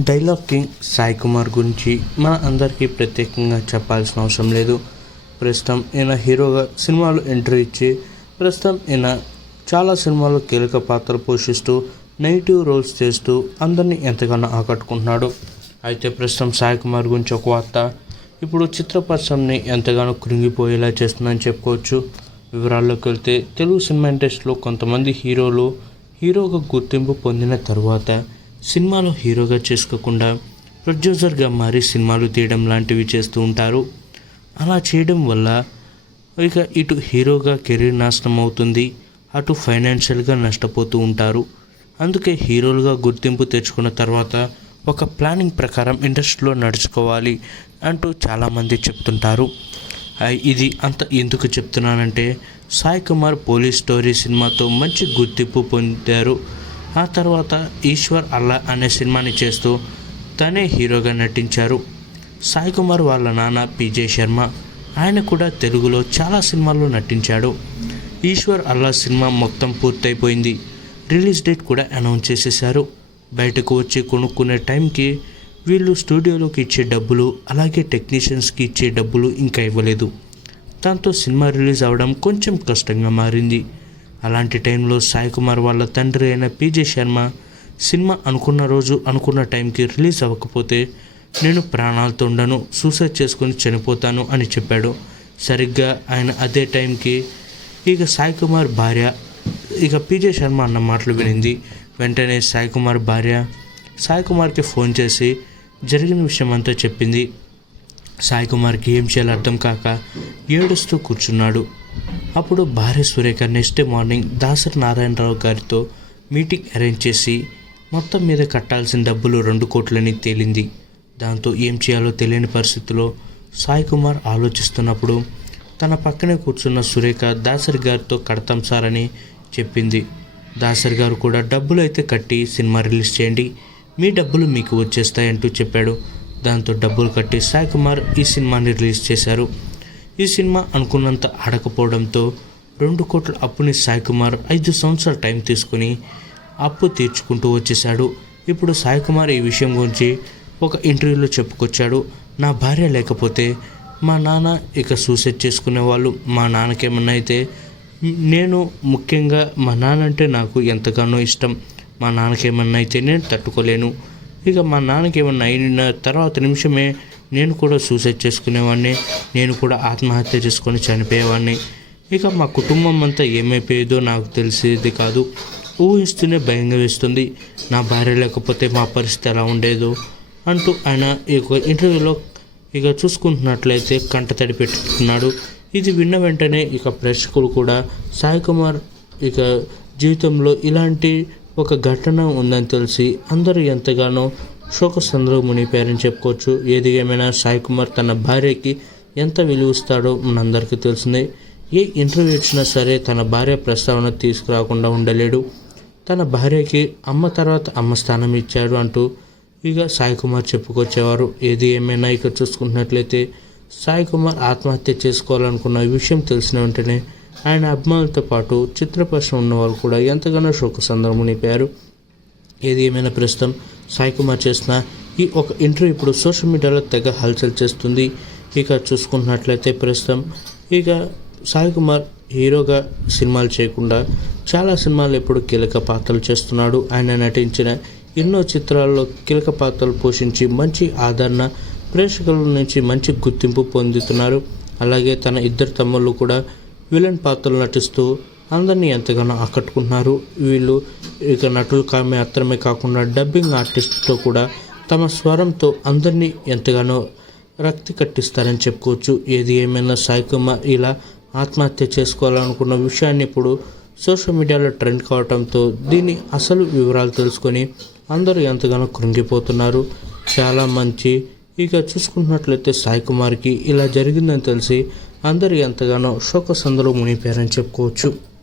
Dialogue king Sai Kumar గురించి మన అందరికీ ప్రత్యేకంగా చెప్పాల్సిన అవసరం లేదు. ప్రస్తుతం ఈయన హీరోగా సినిమాలు ఎంట్రీ ఇచ్చి ప్రస్తుతం ఈయన చాలా సినిమాలు కీలక పాత్ర పోషిస్తూ నెగిటివ్ రోల్స్ చేస్తూ అందరినీ ఎంతగానో ఆకట్టుకుంటున్నాడు. అయితే ప్రస్తుతం సాయి కుమార్ గురించి ఒక వార్త. ఇప్పుడు చిత్ర పరిశ్రమని ఎంతగానో కృంగిపోయేలా చేస్తుందని చెప్పుకోవచ్చు. వివరాల్లోకి వెళ్తే తెలుగు సినిమా ఇండస్ట్రీలో కొంతమంది హీరోలు హీరోగా గుర్తింపు పొందిన తర్వాత సినిమాలో హీరోగా చేసుకోకుండా ప్రొడ్యూసర్గా మారి సినిమాలు తీయడం లాంటివి చేస్తూ ఉంటారు. అలా చేయడం వల్ల ఇక ఇటు హీరోగా కెరీర్ నాశనం అవుతుంది అటు ఫైనాన్షియల్గా నష్టపోతూ ఉంటారు. అందుకే హీరోలుగా గుర్తింపు తెచ్చుకున్న తర్వాత ఒక ప్లానింగ్ ప్రకారం ఇండస్ట్రీలో నడుచుకోవాలి అంటూ చాలామంది చెప్తుంటారు. ఐ- ఇది అంత ఎందుకు చెప్తున్నానంటే సాయి కుమార్ పోలీస్ స్టోరీ సినిమాతో మంచి గుర్తింపు పొందారు. ఆ తర్వాత ఈశ్వర్ అల్లా అనే సినిమాని చేస్తూ తనే హీరోగా నటించారు. సాయి కుమార్ వాళ్ళ నాన్న పిజే శర్మ ఆయన కూడా తెలుగులో చాలా సినిమాల్లో నటించాడు. ఈశ్వర్ అల్లా సినిమా మొత్తం పూర్తయిపోయింది. రిలీజ్ డేట్ కూడా అనౌన్స్ చేసేశారు. బయటకు వచ్చి కొనుక్కునే టైంకి వీళ్ళు స్టూడియోలోకి ఇచ్చే డబ్బులు అలాగే టెక్నీషియన్స్కి ఇచ్చే డబ్బులు ఇంకా ఇవ్వలేదు. దాంతో సినిమా రిలీజ్ అవ్వడం కొంచెం కష్టంగా మారింది. అలాంటి టైంలో సాయి కుమార్ వాళ్ళ తండ్రి అయిన పీజే శర్మ సినిమా అనుకున్న రోజు అనుకున్న టైంకి రిలీజ్ అవ్వకపోతే నేను ప్రాణాలతో ఉండను సూసైడ్ చేసుకొని చనిపోతాను అని చెప్పాడు. సరిగ్గా ఆయన అదే టైంకి ఇక సాయి కుమార్ భార్య ఇక పీజే శర్మ అన్న మాటలు వినింది. వెంటనే సాయి కుమార్ భార్య సాయి కుమార్కి ఫోన్ చేసి జరిగిన విషయం అంతా చెప్పింది. సాయి కుమార్కి ఏం చేయాలో అర్థం కాక ఏడుస్తూ కూర్చున్నాడు. అప్పుడు భార్య Surekha next day morning Dasari Narayana Rao గారితో మీటింగ్ అరేంజ్ చేసి మొత్తం మీద కట్టాల్సిన డబ్బులు రెండు కోట్లని తేలింది. దాంతో ఏం చేయాలో తెలియని పరిస్థితిలో సాయి కుమార్ ఆలోచిస్తున్నప్పుడు తన పక్కనే కూర్చున్న సురేఖ దాసరి గారితో కడతాం సార్ అని చెప్పింది. దాసరి గారు కూడా డబ్బులు అయితే కట్టి సినిమా రిలీజ్ చేయండి. మీ డబ్బులు మీకు వచ్చేస్తాయంటూ చెప్పాడు. దాంతో డబ్బులు కట్టి సాయి కుమార్ ఈ సినిమాని రిలీజ్ చేశారు. ఈ సినిమా అనుకున్నంత ఆడకపోవడంతో రెండు కోట్ల అప్పుని సాయి కుమార్ ఐదు సంవత్సరాల టైం తీసుకుని అప్పు తీర్చుకుంటూ వచ్చేశాడు. ఇప్పుడు సాయి కుమార్ ఈ విషయం గురించి ఒక ఇంటర్వ్యూలో చెప్పుకొచ్చాడు. నా భార్య లేకపోతే మా నాన్న ఇక సూసైడ్ చేసుకునే వాళ్ళు మా నాన్నకేమన్నా అయితే నేను ముఖ్యంగా మా నాన్న అంటే నాకు ఎంతగానో ఇష్టం. మా నాన్నకేమన్నా అయితే నేను తట్టుకోలేను. ఇక మా నాన్నకి ఏమన్నా అయిన తర్వాత నిమిషమే నేను కూడా సూసైడ్ చేసుకునేవాడిని నేను కూడా ఆత్మహత్య చేసుకొని చనిపోయేవాడిని ఇక మా కుటుంబం అంతా ఏమైపోయేదో నాకు తెలిసేది కాదు. ఊహిస్తూనే భయంగా వేస్తుంది. నా భార్య లేకపోతే మా పరిస్థితి ఎలా ఉండేదో అంటూ ఆయన ఈ యొక్క ఇంటర్వ్యూలో ఇక చూసుకుంటున్నట్లయితే కంట తడి పెట్టుకున్నాడు. ఇది విన్న వెంటనే ఇక ప్రేక్షకులు కూడా సాయి కుమార్ ఇక జీవితంలో ఇలాంటి ఒక ఘటన ఉందని తెలిసి అందరూ ఎంతగానో శోకసంద్రం పేరని చెప్పుకోవచ్చు. ఏది ఏమైనా సాయి కుమార్ తన భార్యకి ఎంత విలువిస్తాడో మనందరికీ తెలిసిందే. ఏ ఇంటర్వ్యూ ఇచ్చినా సరే తన భార్య ప్రస్తావన తీసుకురాకుండా ఉండలేడు. తన భార్యకి అమ్మ తర్వాత అమ్మ స్థానం ఇచ్చాడు అంటూ ఇక సాయి కుమార్ చెప్పుకొచ్చేవారు. ఏది ఏమైనా ఇక చూసుకుంటున్నట్లయితే సాయి కుమార్ ఆత్మహత్య చేసుకోవాలనుకున్న విషయం తెలిసిన వెంటనే ఆయన అభిమానులతో పాటు చిత్ర పరిశ్రమ ఉన్న వాళ్ళు కూడా ఎంతగానో శోక సందర్భం నింపారు ఏది ఏమైనా ప్రస్తుతం సాయి కుమార్ చేసిన ఈ ఒక ఇంటర్వ్యూ ఇప్పుడు సోషల్ మీడియాలో తెగ హల్చల్ చేస్తుంది. ఇక చూసుకున్నట్లయితే ప్రస్తుతం ఇక సాయి కుమార్ హీరోగా సినిమాలు చేయకుండా చాలా సినిమాలు ఇప్పుడు కీలక పాత్రలు చేస్తున్నాడు. ఆయన నటించిన ఎన్నో చిత్రాల్లో కీలక పాత్రలు పోషించి మంచి ఆదరణ ప్రేక్షకుల నుంచి మంచి గుర్తింపు పొందుతున్నారు. అలాగే తన ఇద్దరు తమ్ముళ్ళు కూడా విలన్ పాత్రలు నటిస్తూ అందరినీ ఎంతగానో ఆకట్టుకుంటున్నారు. వీళ్ళు ఇక నటులు మాత్రమే కాకుండా డబ్బింగ్ ఆర్టిస్ట్తో కూడా తమ స్వరంతో అందరినీ ఎంతగానో రక్తి కట్టిస్తారని చెప్పుకోవచ్చు. ఏది ఏమైనా సాయి కుమార్ ఇలా ఆత్మహత్య చేసుకోవాలనుకున్న విషయాన్ని ఇప్పుడు సోషల్ మీడియాలో ట్రెండ్ కావడంతో దీని అసలు వివరాలు తెలుసుకొని అందరూ ఎంతగానో కృంగిపోతున్నారు. చాలా మంచి ఇక చూసుకున్నట్లయితే సాయి కుమార్కి ఇలా జరిగిందని తెలిసి అందరూ ఎంతగానో శోక మునిపారని చెప్పుకోవచ్చు.